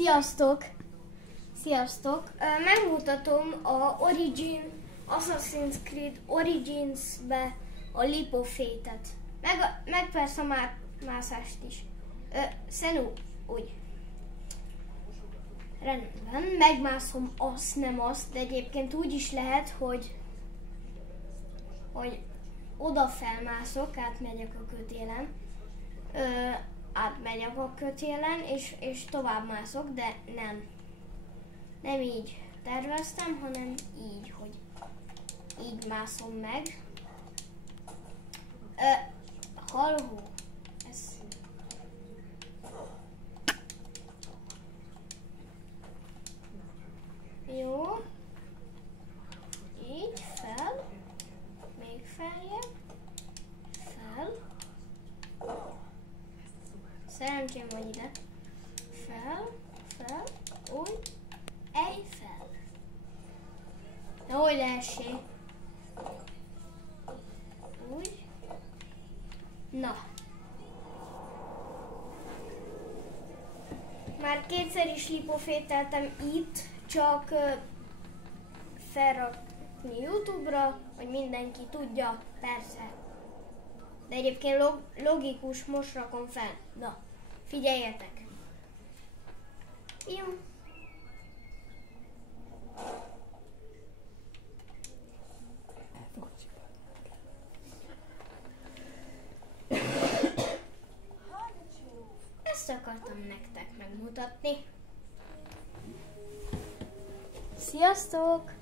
Sziasztok! Sziasztok! Megmutatom a Assassin's Creed Origins-be a Leap of Faith-et. Meg persze a mászást is. Szenu, úgy. Rendben, megmászom azt, nem azt, de egyébként úgy is lehet, hogy oda felmászok, átmegyek a kötélen, és tovább mászok, de nem így terveztem, hanem így, hogy így mászom meg. Halló, ez... Jó. Így, fel. Még feljebb. Fel. Szerencsém vagy ide. Fel. Úgy. Fel. Hogy leessél. Úgy. Na. Már kétszer is lipofételtem itt, csak felrakni YouTube-ra, hogy mindenki tudja, persze. De egyébként logikus, most rakom fel. Na, figyeljetek. Jó. Ezt akartam nektek megmutatni. Sziasztok!